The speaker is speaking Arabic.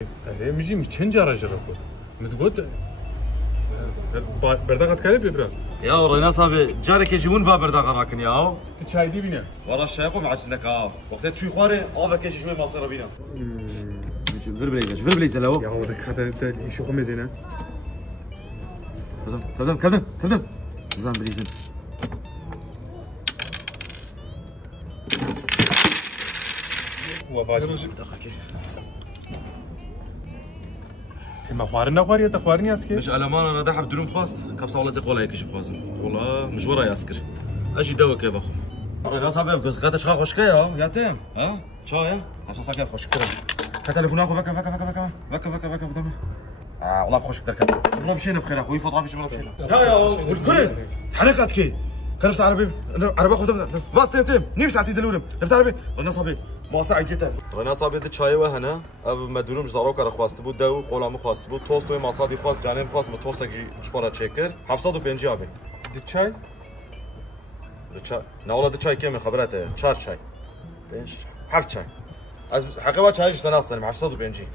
مجي چند جا راجع بکن متقول برداغت كاري ببرا يا رينا صاحبي جارك يجيبون فا برداغ راكن يا تشاي دي بينا والله الشيخ ومعجزنك وقت شوي خواري افك شوي ما صير بينا فير بليز لو يا ولك هذا شو خمزينا كذب زين بليزن وفاجئ ما خوارنا خواري تخوارني اسكي مش الامان انا دحب دروم خواست كبسه والله زي قولا يكش بخازم والله مش ورا ياسكر اجي دوا كيف اخو انا صاحبي بس قاعد تشخا خوشكه يا تيم ها شاي عشان صاحبي خوشكه كتليفون اخو فك بدم والله خوشك درك والله مشينا بخير اخوي فطره في جمله مشينا يا والكل حركات كي كنفت عربي اخو دم فاست تيم نيم ساعتي دلولم نفت عربي انا صاحبي ما ساعي جدا انا صاحبي دي شاي وهنا اب مدروم زاروك خواست بود دو قولام خواست بود توست و مصادی خواست جانم خواست توستك شخورا چکر 750 ابي دي چاي نه والله دي چاي كم خبرته 4 چاي 5 7 چاي از حقيقه چايش تناصر 750